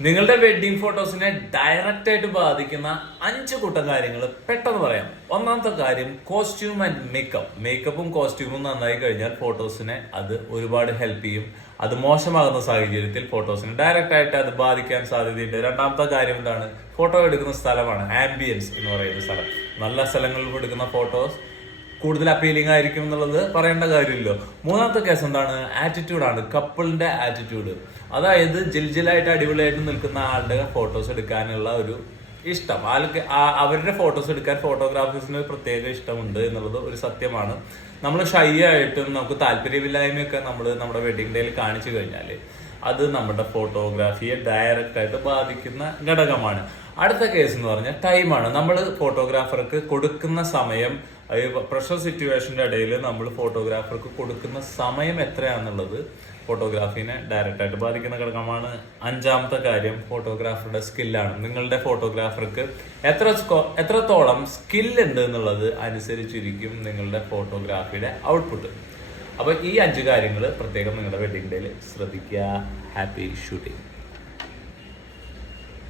നിങ്ങളുടെ wedding ഫോട്ടോസിനെ direct ആയിട്ട് ബാധിക്കുന്ന അഞ്ച് കൂട്ടം കാര്യങ്ങൾ പെട്ടെന്ന് പറയാം. ഒന്നാമത്തെ കാര്യം കോസ്റ്റ്യൂം ആൻഡ് മേക്കപ്പ് മേക്കപ്പും കോസ്റ്റ്യൂമും നന്നായി കഴിഞ്ഞാൽ ഫോട്ടോസിനെ അത് ഒരുപാട് ഹെൽപ്പ് ചെയ്യും. അത് മോശമാകുന്ന സാഹചര്യത്തിൽ ഫോട്ടോസിനെ ഡയറക്റ്റ് ആയിട്ട് അത് ബാധിക്കാൻ സാധ്യതയുണ്ട്. രണ്ടാമത്തെ കാര്യം എന്താണ്? ഫോട്ടോ എടുക്കുന്ന സ്ഥലമാണ് ആംബിയൻസ് എന്ന് പറയുന്ന സ്ഥലം. നല്ല സ്ഥലങ്ങളിൽ എടുക്കുന്ന ഫോട്ടോസ് കൂടുതൽ അപ്പീലിംഗ് ആയിരിക്കും എന്നുള്ളത് പറയേണ്ട കാര്യമില്ല മൂന്നാമത്തെ കേസ് എന്താണ്? ആറ്റിറ്റ്യൂഡാണ് കപ്പിളിന്റെ ആറ്റിറ്റ്യൂഡ് അതായത് ജിൽജിലായിട്ട് അടിപൊളിയായിട്ട് നിൽക്കുന്ന ആളുടെ ഫോട്ടോസ് എടുക്കാനുള്ള ഒരു ഇഷ്ടം. ആൾക്ക് അവരുടെ ഫോട്ടോസ് എടുക്കാൻ ഫോട്ടോഗ്രാഫേഴ്സിന് പ്രത്യേക ഇഷ്ടമുണ്ട് എന്നുള്ളത് ഒരു സത്യമാണ്. നമ്മൾ ഷൈ ആയിട്ടും നമുക്ക് താല്പര്യമില്ലായ്മയൊക്കെ നമ്മൾ നമ്മുടെ വെഡിങ് ഡേയിൽ കാണിച്ചു കഴിഞ്ഞാൽ അത് നമ്മുടെ ഫോട്ടോഗ്രാഫിയെ ഡയറക്റ്റ് ആയിട്ട് ബാധിക്കുന്ന ഘടകമാണ്. അടുത്ത കേസ് എന്ന് പറഞ്ഞാൽ ടൈമാണ് നമ്മൾ ഫോട്ടോഗ്രാഫർക്ക് കൊടുക്കുന്ന സമയം പ്രഷർ സിറ്റുവേഷന്റെ ഇടയിൽ നമ്മൾ ഫോട്ടോഗ്രാഫർക്ക് കൊടുക്കുന്ന സമയം എത്രയാണെന്നുള്ളത് ഫോട്ടോഗ്രാഫിനെ ഡയറക്റ്റായിട്ട് ബാധിക്കുന്ന ഘടകമാണ്. അഞ്ചാമത്തെ കാര്യം ഫോട്ടോഗ്രാഫറുടെ സ്കില്ലാണ് നിങ്ങളുടെ ഫോട്ടോഗ്രാഫർക്ക് എത്ര എത്രത്തോളം സ്കിൽ ഉണ്ട് എന്നുള്ളത് അനുസരിച്ചിരിക്കും നിങ്ങളുടെ ഫോട്ടോഗ്രാഫിയുടെ ഔട്ട്പുട്ട് അപ്പൊ ഈ അഞ്ച് കാര്യങ്ങൾ പ്രത്യേകം നിങ്ങളുടെ വെഡിങ് ഡേയിൽ ശ്രദ്ധിക്കുക. Happy shooting